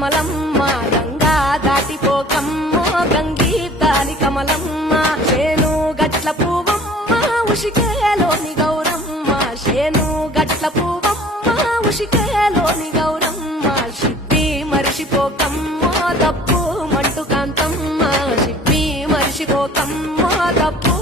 కమలమ్మ గంగా దాటిపోకమ్మో గంగీతాని కమలమ్మ చేను గట్ల పువ్వమ్మ ఉషికేలోని గౌరమ్మ చేను గట్ల పువ్వమ్మ ఉషికేలోని గౌరమ్మ షిప్పి మరిషిపోకమ్మో దప్పు మంటు కాంతమ్మ షిప్పి మరిషిపోకమ్మో దప్పు